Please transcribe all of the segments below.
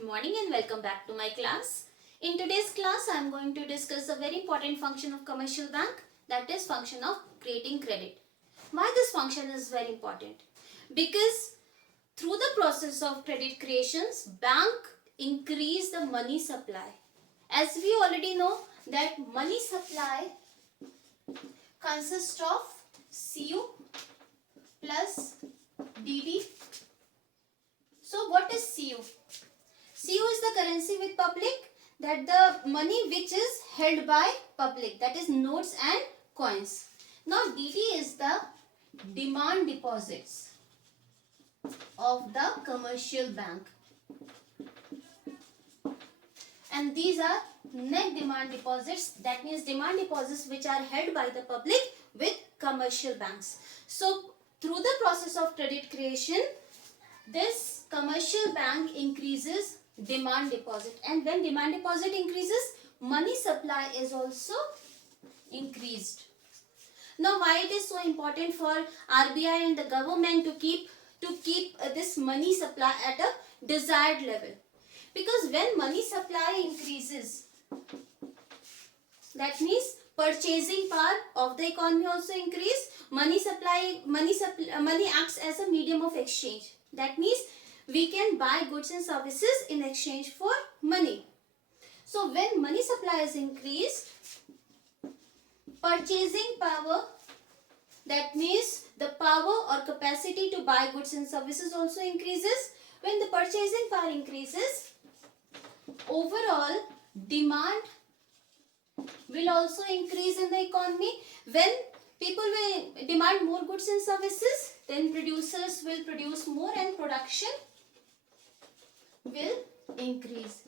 good morning and welcome back to my class. In today's class, I am going to discuss a very important function of commercial bank, that is function of creating credit. Why this function is very important? Because through the process of credit creations, bank increase the money supply. As we already know that money supply consists of CU plus DD. So what is CU? CU is the currency with public, that the money which is held by public, that is notes and coins. Now DD is the demand deposits of the commercial bank, and these are net demand deposits, that means demand deposits which are held by the public with commercial banks. So through the process of credit creation, this commercial bank increases demand deposit, and when demand deposit increases, money supply is also increased. Now why it is so important for RBI and the government to keep this money supply at a desired level? Because when money supply increases, that means purchasing power of the economy also increase. Money acts as a medium of exchange. That means we can buy goods and services in exchange for money. So when money supply is increased, purchasing power, that means the power or capacity to buy goods and services also increases. When the purchasing power increases, overall demand will also increase in the economy. When people will demand more goods and services, then producers will produce more and production will increase.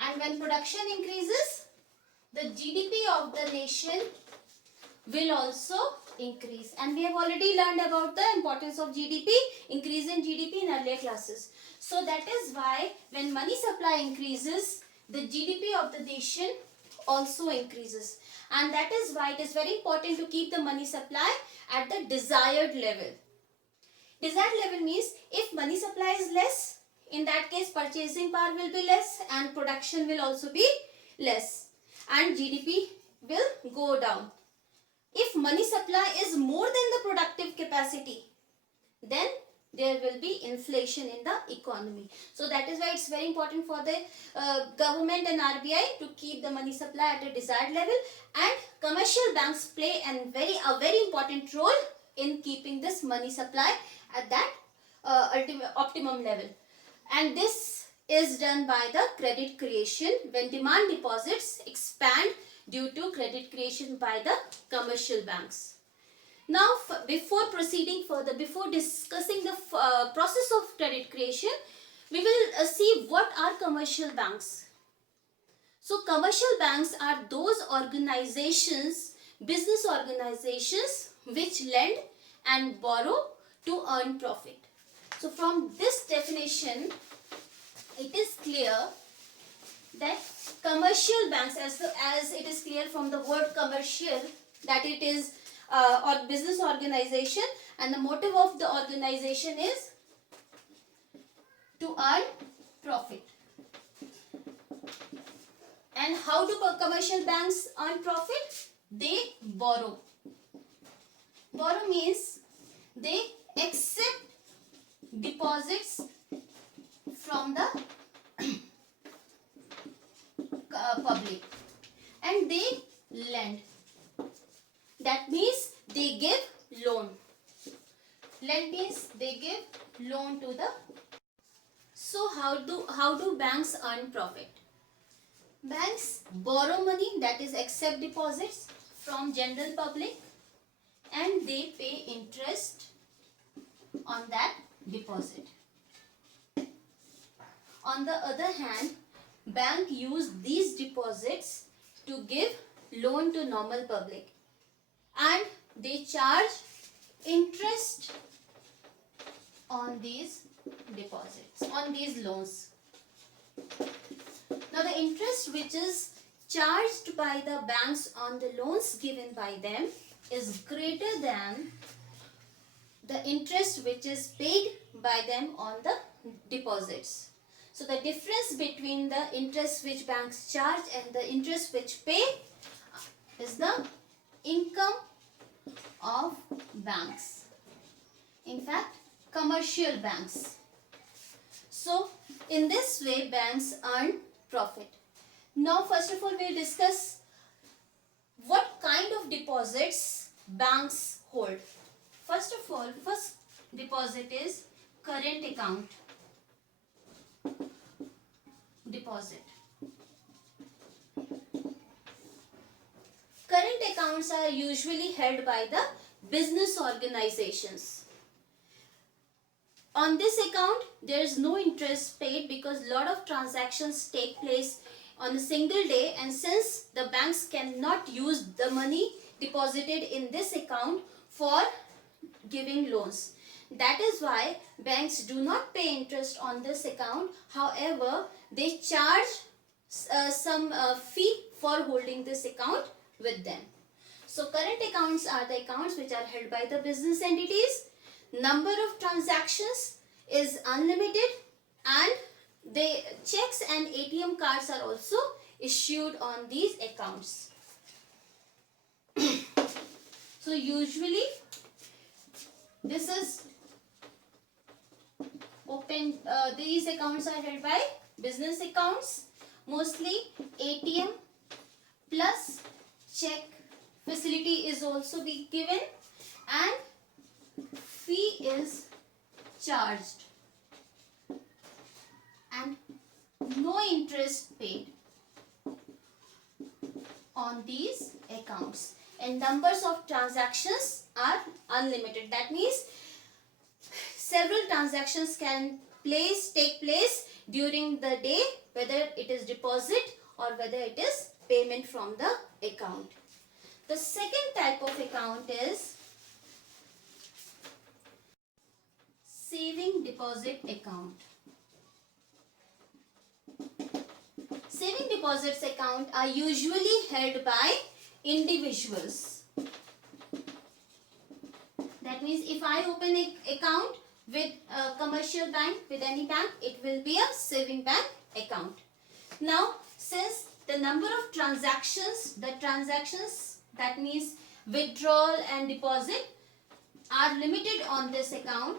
And when production increases, the GDP of the nation will also increase. And we have already learned about the importance of GDP, increase in GDP in earlier classes. So that is why when money supply increases, the GDP of the nation also increases. And that is why it is very important to keep the money supply at the desired level. Desired level means if money supply is less, in that case purchasing power will be less and production will also be less and GDP will go down. If money supply is more than the productive capacity, then there will be inflation in the economy. So that is why it's very important for the government and RBI to keep the money supply at a desired level, and commercial banks play a very important role in keeping this money supply at that optimum level. And this is done by the credit creation when demand deposits expand due to credit creation by the commercial banks. Now, before proceeding further, before discussing the process of credit creation, we will see what are commercial banks. So, commercial banks are those organizations, business organizations, which lend and borrow to earn profit. So, from this definition, it is clear that commercial banks, as it is clear from the word commercial, that it is or business organization, and the motive of the organization is to earn profit. And how do commercial banks earn profit? They borrow. Borrow means they accept deposits from the public and they lend. That means they give loan. Lend means they give loan to the. So how do banks earn profit? Banks borrow money, that is accept deposits from general public, and they pay interest on that deposit. On the other hand, bank use these deposits to give loan to normal public, and they charge interest on these deposits, on these loans. Now the interest which is charged by the banks on the loans given by them is greater than the interest which is paid by them on the deposits. So the difference between the interest which banks charge and the interest which pay is the income of banks. In fact, commercial banks. So in this way banks earn profit. Now first of all we'll discuss what kind of deposits banks hold. First of all, first deposit is current account deposit. Current accounts are usually held by the business organizations. On this account, there is no interest paid because a lot of transactions take place on a single day, and since the banks cannot use the money deposited in this account for giving loans. That is why banks do not pay interest on this account. However, they charge some fee for holding this account with them. So current accounts are the accounts which are held by the business entities. Number of transactions is unlimited, and the checks and ATM cards are also issued on these accounts. So usually this is open, these accounts are held by business accounts. Mostly ATM plus check facility is also be given, and fee is charged and no interest paid on these accounts, and numbers of transactions are unlimited. That means several transactions can take place during the day, whether it is deposit or whether it is payment from the account. The second type of account is saving deposit account. Saving deposits account are usually held by individuals. That means if I open an account with a commercial bank, with any bank, it will be a saving bank account. Now, since the number of transactions, that means withdrawal and deposit are limited on this account,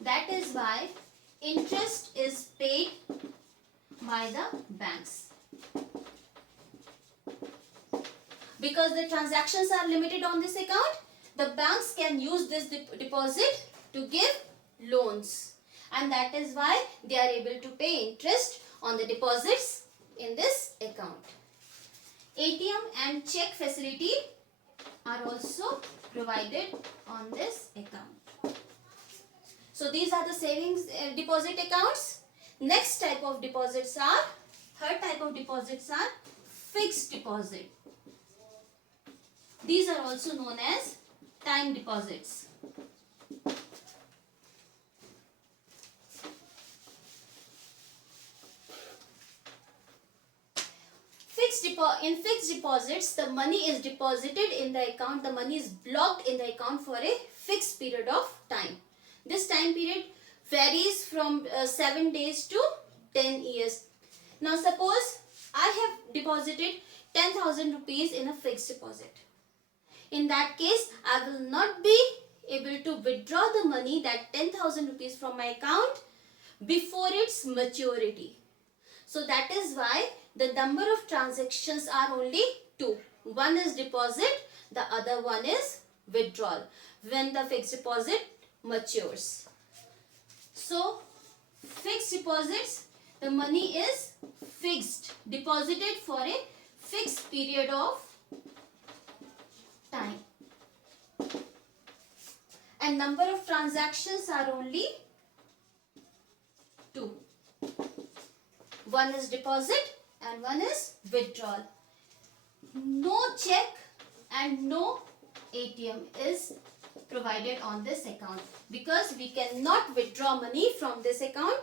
that is why interest is paid by the banks. Because the transactions are limited on this account, the banks can use this deposit to give loans, and that is why they are able to pay interest on the deposits in this account. ATM and check facility are also provided on this account. So these are the savings deposit accounts. Next type of deposits are, third type of deposits are fixed deposit. These are also known as time deposits. In fixed deposits, the money is deposited in the account, the money is blocked in the account for a fixed period of time. This time period varies from 7 days to 10 years. Now suppose I have deposited 10,000 rupees in a fixed deposit. In that case, I will not be able to withdraw the money, that 10,000 rupees from my account, before its maturity. So that is why the number of transactions are only 2. One is deposit, the other one is withdrawal when the fixed deposit matures. So fixed deposits, the money is fixed, deposited for a fixed period of time, and number of transactions are only 2. One is deposit and one is withdrawal. No check and no ATM is provided on this account because we cannot withdraw money from this account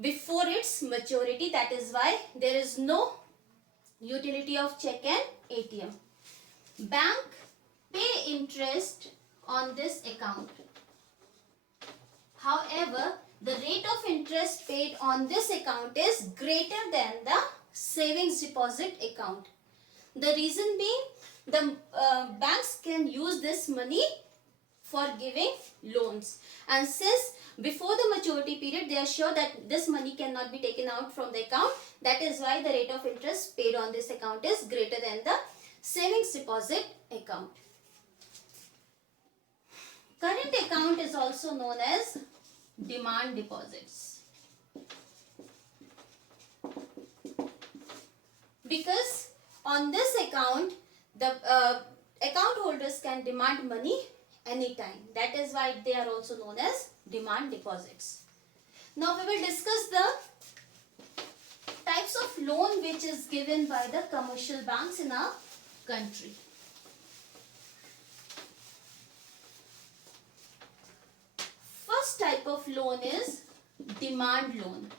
before its maturity. That is why there is no utility of check and ATM. Bank pay interest on this account. However, the rate of interest paid on this account is greater than the savings deposit account. The reason being, the banks can use this money for giving loans, and since before the maturity period they are sure that this money cannot be taken out from the account, that is why the rate of interest paid on this account is greater than the savings deposit account. Current account is also known as demand deposits, because on this account the account holders can demand money anytime. That is why they are also known as demand deposits. Now we will discuss the types of loan which is given by the commercial banks in our country. First type of loan is demand loan.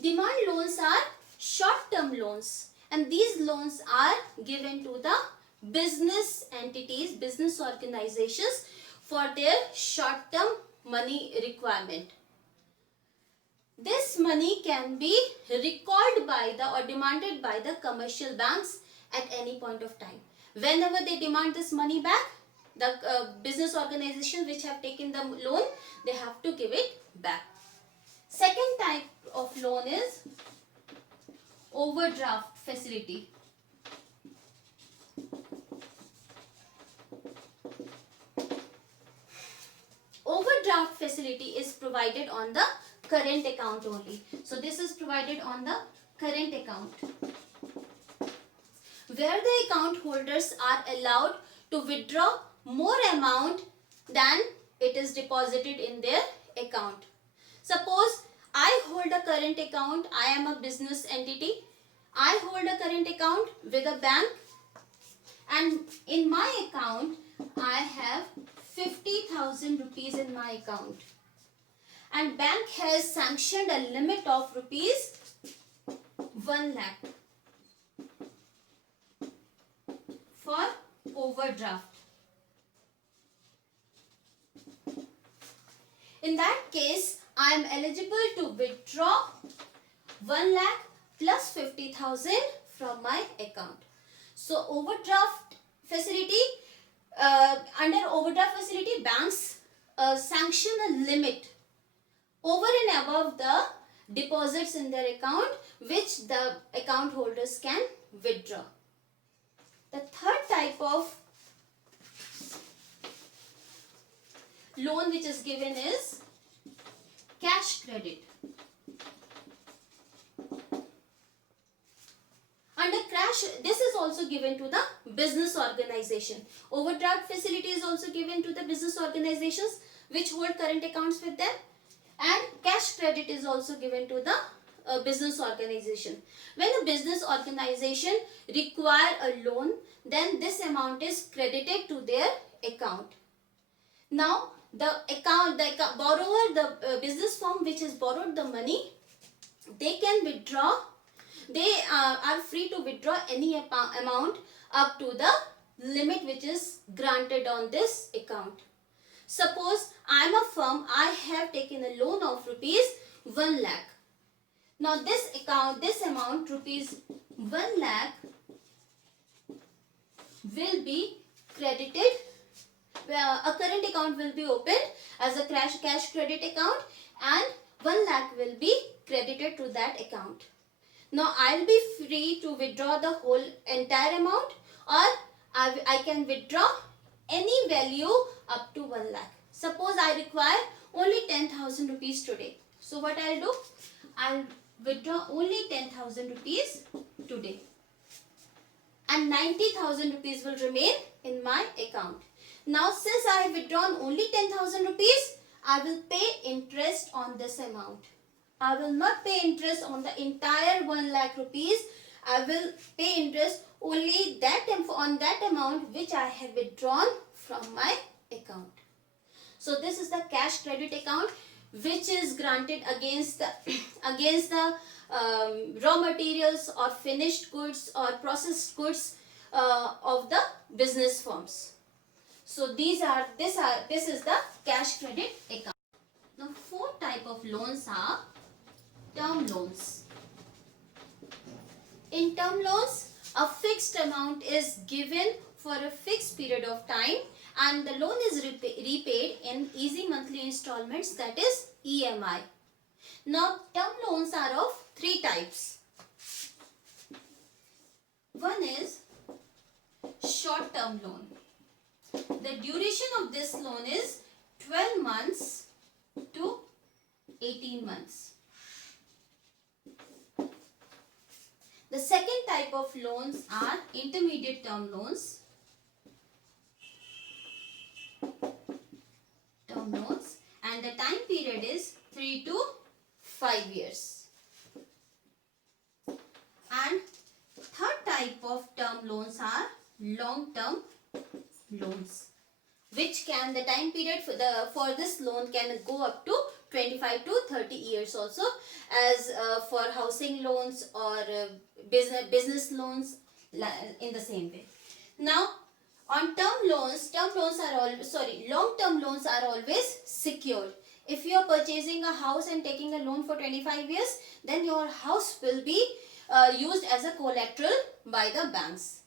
Demand loans are short-term loans, and these loans are given to the business entities, business organizations for their short-term money requirement. This money can be recalled by the or demanded by the commercial banks at any point of time. Whenever they demand this money back, the business organization which have taken the loan, they have to give it back. Second type of loan is overdraft facility. Overdraft facility is provided on the current account only. So this is provided on the current account, where the account holders are allowed to withdraw more amount than it is deposited in their account. Suppose I hold a current account, I am a business entity, I hold a current account with a bank, and in my account I have 50,000 rupees in my account, and bank has sanctioned a limit of rupees 1 lakh for overdraft. In that case, I am eligible to withdraw 1 lakh plus 50,000 from my account. So overdraft facility, under overdraft facility, banks sanction a limit over and above the deposits in their account which the account holders can withdraw. The third type of loan which is given is cash credit. Under cash, this is also given to the business organization. Overdraft facility is also given to the business organizations which hold current accounts with them, and cash credit is also given to the business organization. When a business organization require a loan, then this amount is credited to their account. Now the borrower, the business firm which has borrowed the money, they can withdraw, they are free to withdraw any amount up to the limit which is granted on this account. Suppose I am a firm, I have taken a loan of rupees 1 lakh. Now this amount rupees 1 lakh will be credited. A current account will be opened as a cash credit account, and 1 lakh will be credited to that account. Now I will be free to withdraw the whole entire amount, or I can withdraw any value up to 1 lakh. Suppose I require only 10,000 rupees today. So what I'll do? I'll withdraw only 10,000 rupees today, and 90,000 rupees will remain in my account. Now since I have withdrawn only 10,000 rupees, I will pay interest on this amount. I will not pay interest on the entire 1 lakh rupees. I will pay interest only on that amount which I have withdrawn from my account. So this is the cash credit account which is granted against the raw materials or finished goods or processed goods of the business firms. So this is the cash credit account. Now, fourth type of loans are term loans. In term loans, a fixed amount is given for a fixed period of time and the loan is repaid in easy monthly installments, that is EMI. Now, term loans are of three types. One is short term loan. The duration of this loan is 12 months to 18 months. The second type of loans are intermediate term loans. And the time period is 3 to 5 years. And third type of term loans are long term loans, which can, the time period for this loan can go up to 25 to 30 years also, as for housing loans or business loans in the same way. Now, on long-term loans are always secured. If you are purchasing a house and taking a loan for 25 years, then your house will be used as a collateral by the banks.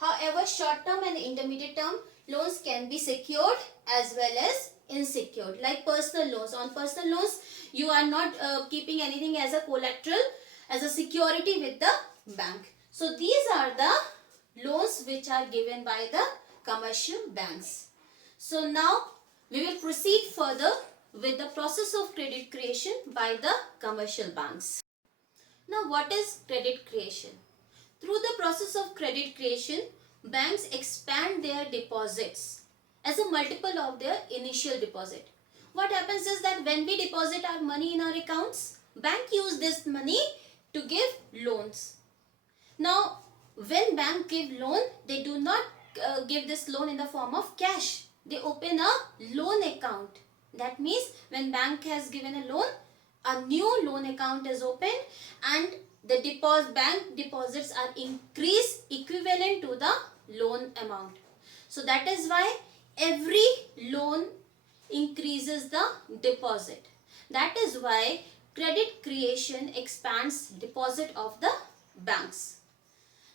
However, short-term and intermediate term loans can be secured as well as unsecured, like personal loans. On personal loans, you are not keeping anything as a collateral, as a security with the bank. So these are the loans which are given by the commercial banks. So now we will proceed further with the process of credit creation by the commercial banks. Now, what is credit creation? Through the process of credit creation, banks expand their deposits as a multiple of their initial deposit. What happens is that when we deposit our money in our accounts, bank use this money to give loans. Now, when bank give loan, they do not give this loan in the form of cash. They open a loan account. That means when bank has given a loan, a new loan account is opened and the bank deposits are increased equivalent to the loan amount. So that is why every loan increases the deposit. That is why credit creation expands deposit of the banks.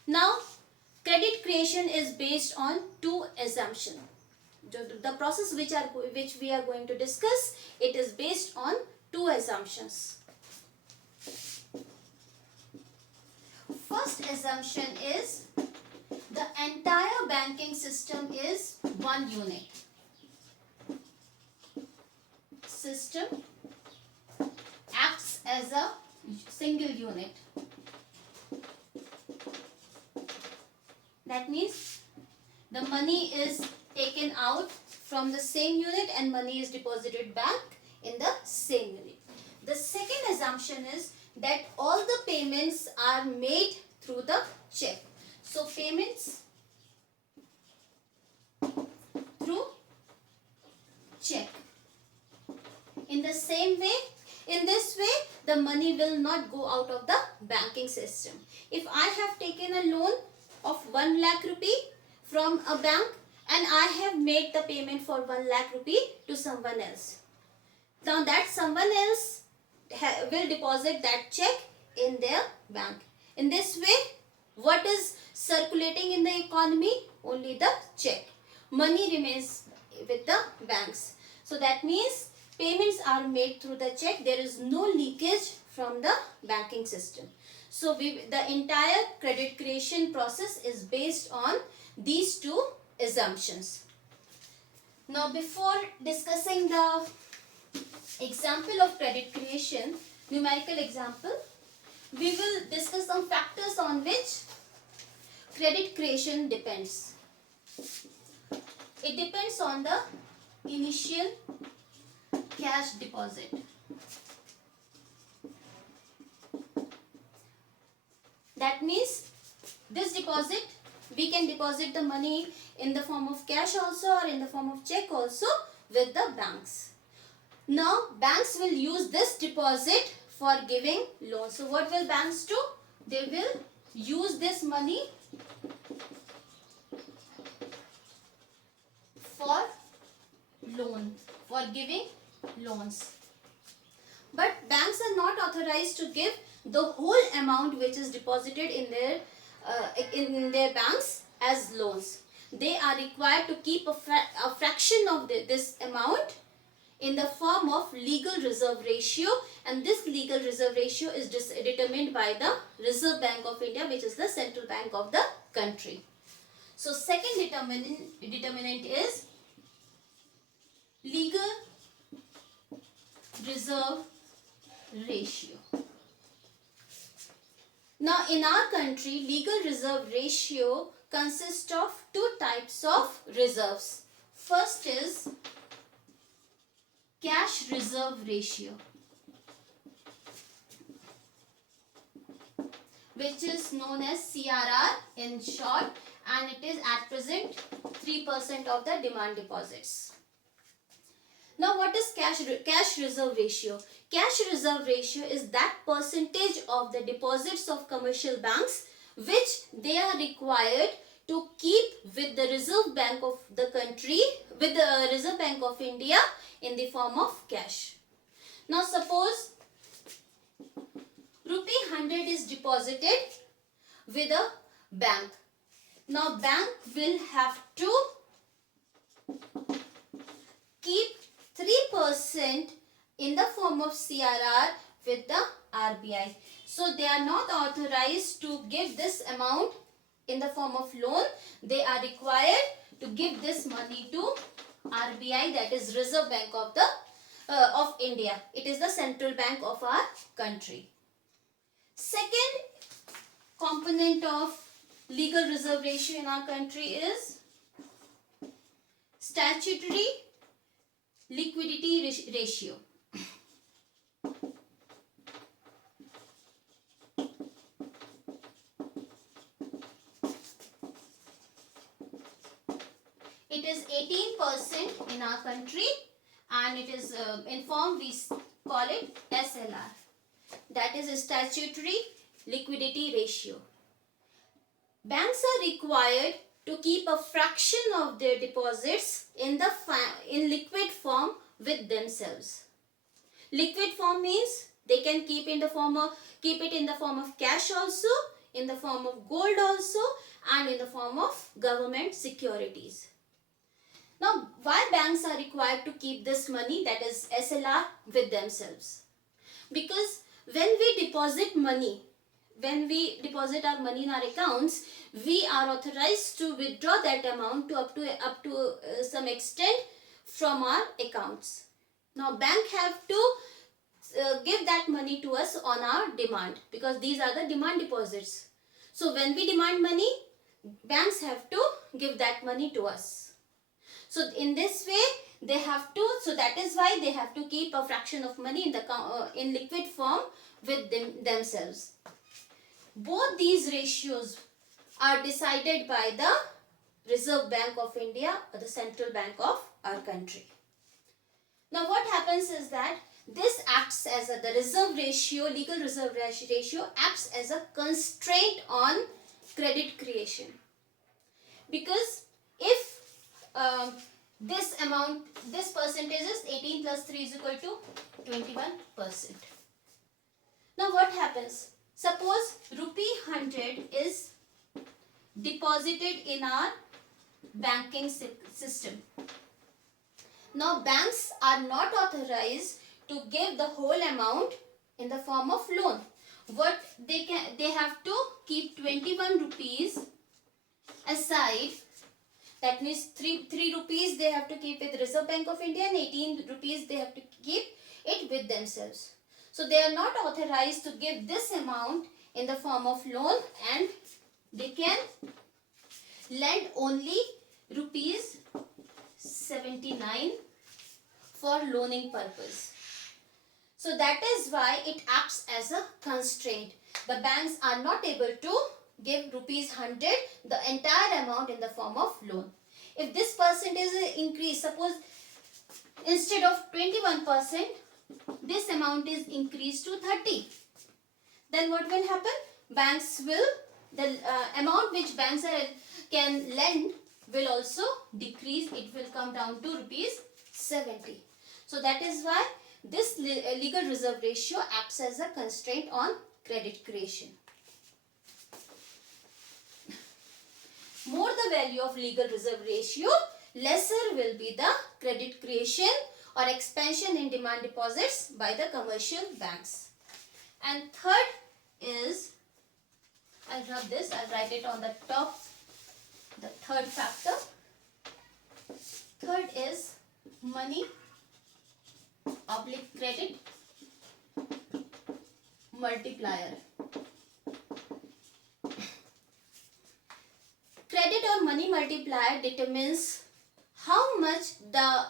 Now, credit creation is based on two assumptions. The process which we are going to discuss, it is based on two assumptions. First assumption is the entire banking system is one unit. System acts as a single unit. That means the money is taken out from the same unit and money is deposited back in the same unit. The second assumption is that all the payments are made through the check. So payments through check. In the same way, in this way, the money will not go out of the banking system. If I have taken a loan of 1 lakh rupee from a bank and I have made the payment for 1 lakh rupee to someone else. Now that someone else will deposit that check in their bank. In this way, what is circulating in the economy? Only the check. Money remains with the banks. So that means payments are made through the check. There is no leakage from the banking system. So the entire credit creation process is based on these two assumptions. Now, before discussing the example of credit creation, numerical example, we will discuss some factors on which credit creation depends. It depends on the initial cash deposit. That means this deposit, we can deposit the money in the form of cash also or in the form of check also with the banks. Now, banks will use this deposit for giving loans. So, what will banks do? They will use this money for loan, for giving loans. But banks are not authorized to give the whole amount which is deposited in their banks as loans. They are required to keep a fraction of this amount in the form of legal reserve ratio, and this legal reserve ratio is determined by the Reserve Bank of India, which is the central bank of the country. So second determinant is legal reserve ratio. Now in our country, legal reserve ratio consists of two types of reserves. First is cash reserve ratio, which is known as CRR in short, and it is at present 3% of the demand deposits. Now what is cash reserve ratio? Cash reserve ratio is that percentage of the deposits of commercial banks which they are required to keep with the Reserve Bank of the country, with the Reserve Bank of India in the form of cash. Now suppose rupee 100 is deposited with a bank. Now bank will have to keep 3% in the form of CRR with the RBI. So they are not authorized to give this amount in the form of loan. They are required to give this money to RBI, that is Reserve Bank of India. It is the central bank of our country. Second component of legal reserve ratio in our country is statutory liquidity ratio. It is 18% in our country, and it is in form we call it SLR. That is a statutory liquidity ratio. Banks are required to keep a fraction of their deposits in liquid form with themselves. Liquid form means they can keep it in the form of cash also, in the form of gold also, and in the form of government securities. Now, why banks are required to keep this money, that is SLR, with themselves? Because when we deposit money, when we deposit our money in our accounts, we are authorized to withdraw that amount to up to some extent from our accounts. Now, bank have to give that money to us on our demand, because these are the demand deposits. So, when we demand money, banks have to give that money to us. So in this way they have to, so that is why they have to keep a fraction of money in liquid form with themselves. Both these ratios are decided by the Reserve Bank of India, or the central bank of our country. Now what happens is that this acts as the reserve ratio, legal reserve ratio acts as a constraint on credit creation. Because if this percentage is 18 plus 3 is equal to 21%. Now what happens? Suppose rupee 100 is deposited in our banking system. Now banks are not authorized to give the whole amount in the form of loan. What they have to keep 21 rupees aside. That means 3 rupees they have to keep with Reserve Bank of India, and 18 rupees they have to keep it with themselves. So they are not authorized to give this amount in the form of loan, and they can lend only rupees 79 for loaning purpose. So that is why it acts as a constraint. The banks are not able to give rupees 100 the entire amount in the form of loan. If this percentage is increased, suppose instead of 21%, this amount is increased to 30. Then what will happen? Banks will, the amount which banks can lend will also decrease. It will come down to rupees 70. So that is why this legal reserve ratio acts as a constraint on credit creation. More the value of legal reserve ratio, lesser will be the credit creation or expansion in demand deposits by the commercial banks. And third is, I'll rub this, I'll write it on the top, the third factor. Third is money oblique credit multiplier. Credit or money multiplier determines how much the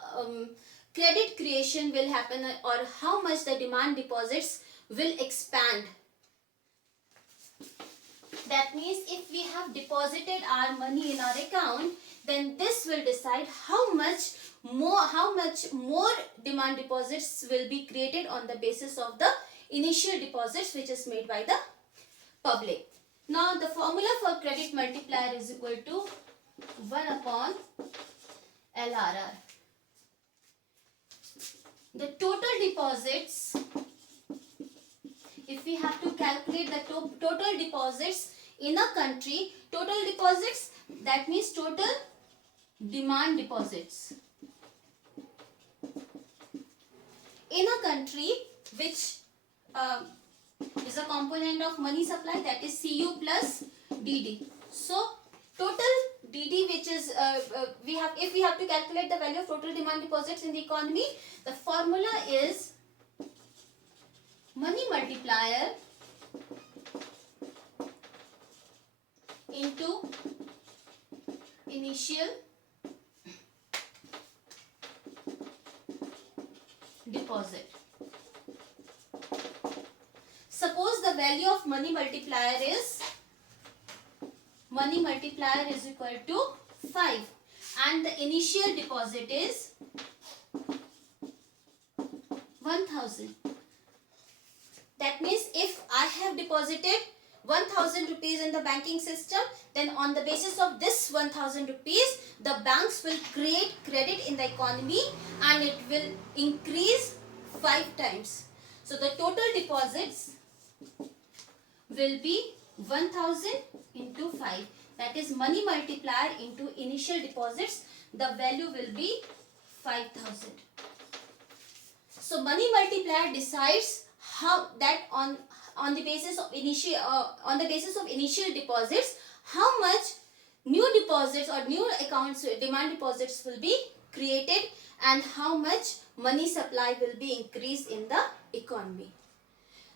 credit creation will happen or how much the demand deposits will expand. That means if we have deposited our money in our account, then this will decide how much more demand deposits will be created on the basis of the initial deposits which is made by the public. Now the formula for credit multiplier is equal to 1 upon LRR. The total deposits, if we have to calculate the total deposits in a country, total deposits, that means total demand deposits in a country which is a component of money supply, that is CU plus DD. So total DD, which is if we have to calculate the value of total demand deposits in the economy, the formula is money multiplier into initial deposit. Suppose the value of money multiplier is equal to 5 and the initial deposit is 1000. That means if I have deposited 1000 rupees in the banking system, then on the basis of this 1000 rupees, the banks will create credit in the economy and it will increase 5 times. So the total deposits will be 1000 into 5. That is money multiplier into initial deposits. The value will be 5000. So money multiplier decides how that on the basis of initial deposits, how much new deposits or new accounts demand deposits will be created and how much money supply will be increased in the economy.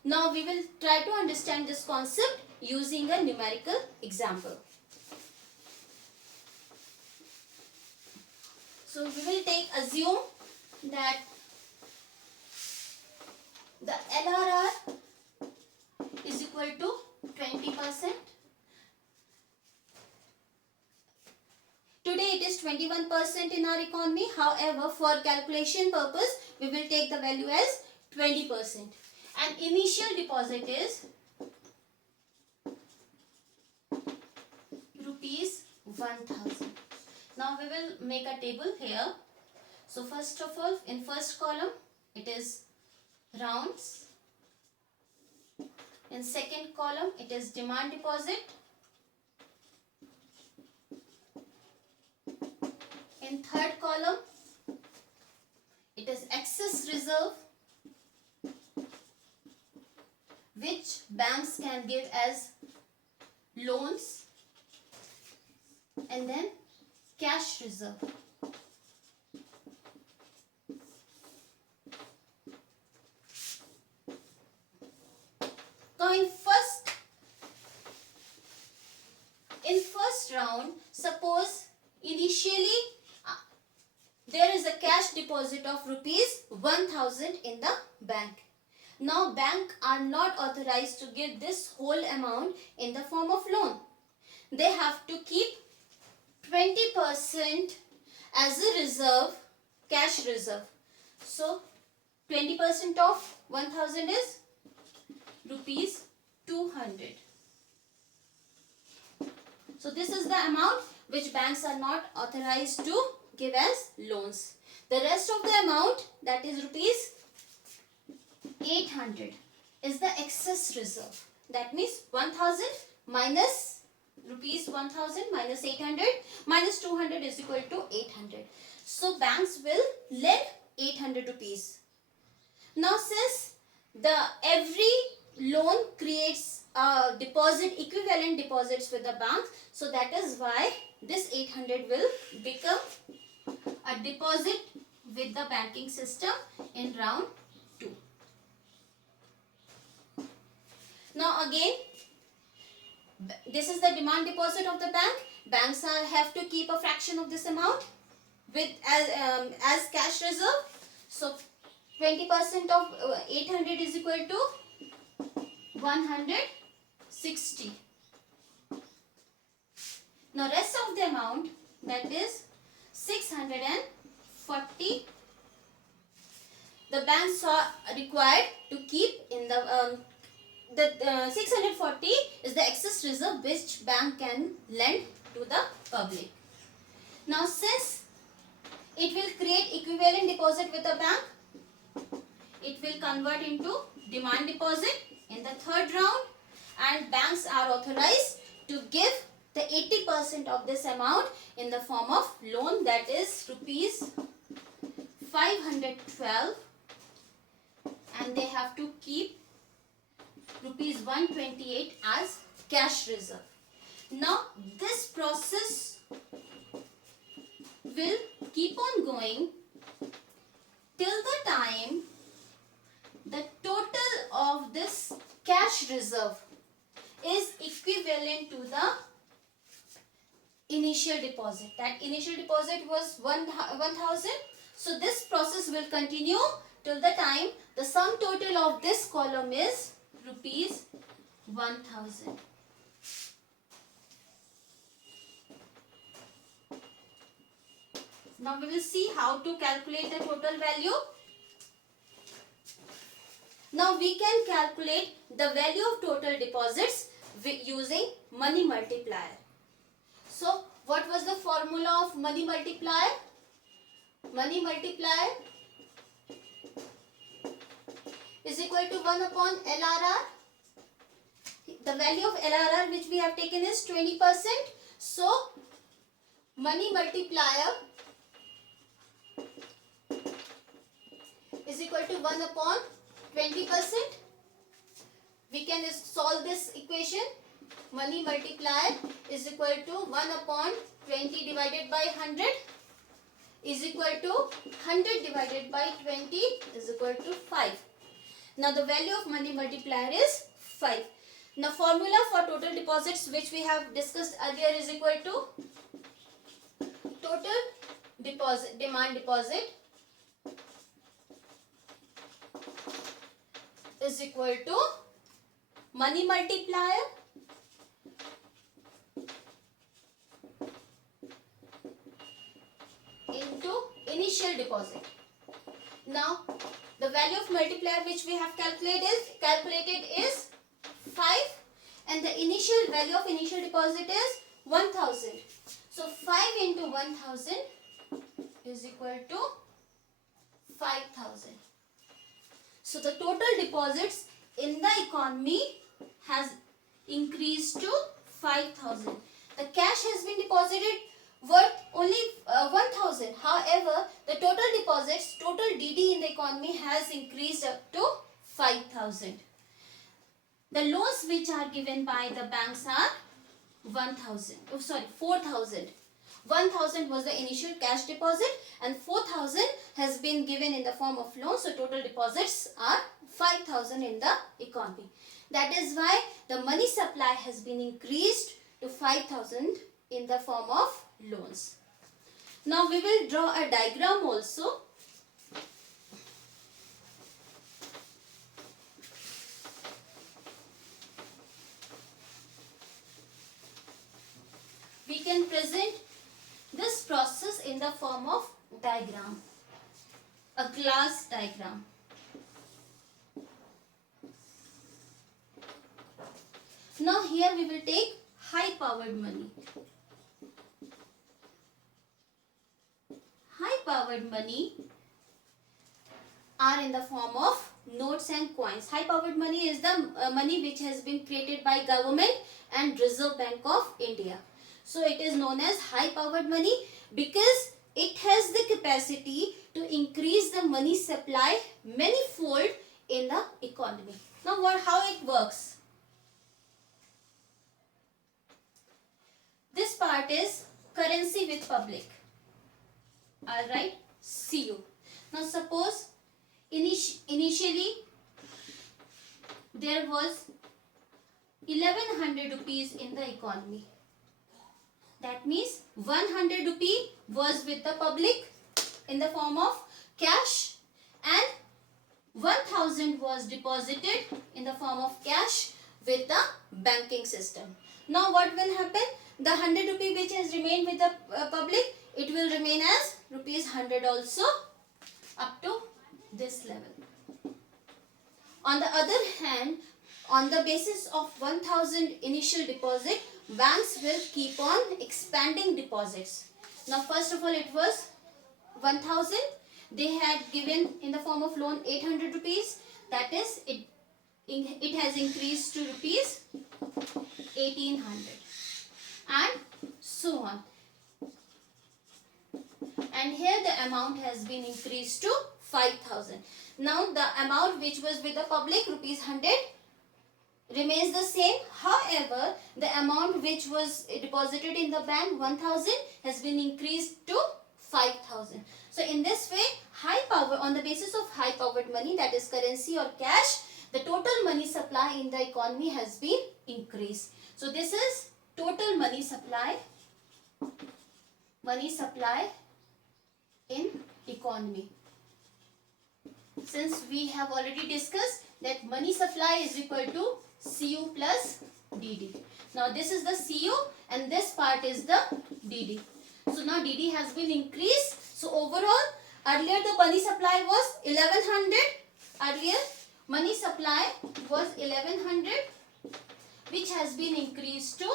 Now we will try to understand this concept using a numerical example. So we will assume that the LRR is equal to 20%. Today it is 21% in our economy. However, for calculation purpose, we will take the value as 20%. And initial deposit is rupees 1000. Now we will make a table here. So first of all, in first column, it is rounds. In second column, it is demand deposit. In third column, it is excess reserve, which banks can give as loans, and then cash reserve. Now in first round, suppose initially there is a cash deposit of rupees 1000 in the bank. Now bank are not authorized to give this whole amount in the form of loan. They have to keep 20% as a reserve, cash reserve. So 20% of 1000 is rupees 200. So this is the amount which banks are not authorized to give as loans. The rest of the amount, that is rupees 800, is the excess reserve. That means 1000 minus rupees 1000 minus 800 minus 200 is equal to 800. So banks will lend 800 rupees. Now since the every loan creates deposit, equivalent deposits with the bank, so that is why this 800 will become a deposit with the banking system in round 2. Now again, this is the demand deposit of the bank. Banks have to keep a fraction of this amount with as cash reserve. So 20% of 800 is equal to 160. Now rest of the amount, that is 640, the banks are required to keep in the 640 is the excess reserve which bank can lend to the public. Now since it will create equivalent deposit with the bank, it will convert into demand deposit in the third round, and banks are authorized to give the 80% of this amount in the form of loan, that is rupees 512, and they have to keep rupees 128 as cash reserve. Now this process will keep on going till the time the total of this cash reserve is equivalent to the initial deposit. That initial deposit was 1000. So this process will continue till the time the sum total of this column is rupees 1000. Now we will see how to calculate the total value. Now we can calculate the value of total deposits using money multiplier. So what was the formula of money multiplier? Money multiplier is equal to 1 upon LRR. The value of LRR which we have taken is 20%. So money multiplier is equal to 1 upon 20%. We can solve this equation. Money multiplier is equal to 1 upon 20 divided by 100 is equal to 100 divided by 20 is equal to 5. Now the value of money multiplier is 5. Now formula for total deposits which we have discussed earlier is equal to total deposit, demand deposit is equal to money multiplier into initial deposit. Now the value of multiplier which we have calculated is 5, and the initial value of initial deposit is 1000. So 5 into 1000 is equal to 5000. So the total deposits in the economy has increased to 5000. The cash has been deposited worth only 1000. However, the total deposits, total DD in the economy has increased up to 5000. The loans which are given by the banks are 4000. 1000 was the initial cash deposit and 4000 has been given in the form of loan. So total deposits are 5000 in the economy. That is why the money supply has been increased to 5000 in the form of loans. Now we will draw a diagram also. We can present this process in the form of diagram, a class diagram. Now here we will take high powered money. powered money are in the form of notes and coins. High powered money is the money which has been created by government and Reserve Bank of India. So it is known as high powered money because it has the capacity to increase the money supply many-fold in the economy. Now how it works? This part is currency with public. Alright, CU. Now suppose initially there was 1100 rupees in the economy. That means 100 rupee was with the public in the form of cash and 1000 was deposited in the form of cash with the banking system. Now what will happen? The 100 rupee which has remained with the public, it will remain as rupees 100 also up to this level. On the other hand, on the basis of 1000 initial deposit, banks will keep on expanding deposits. Now first of all it was 1000. They had given in the form of loan 800 rupees. That is, it has increased to rupees 1800 and so on. And here the amount has been increased to 5000. Now the amount which was with the public, rupees 100, remains the same. However, the amount which was deposited in the bank, 1000, has been increased to 5000. So in this way, on the basis of high powered money, that is currency or cash, the total money supply in the economy has been increased. So this is total money supply in economy. Since we have already discussed that money supply is equal to CU plus DD. Now this is the CU and this part is the DD. So now DD has been increased. So overall, earlier the money supply was 1100. Earlier money supply was 1100, which has been increased to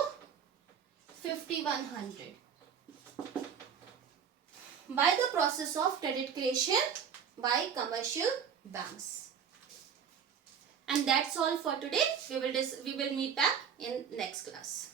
5100 by the process of credit creation by commercial banks. And that's all for today. We will meet back in next class.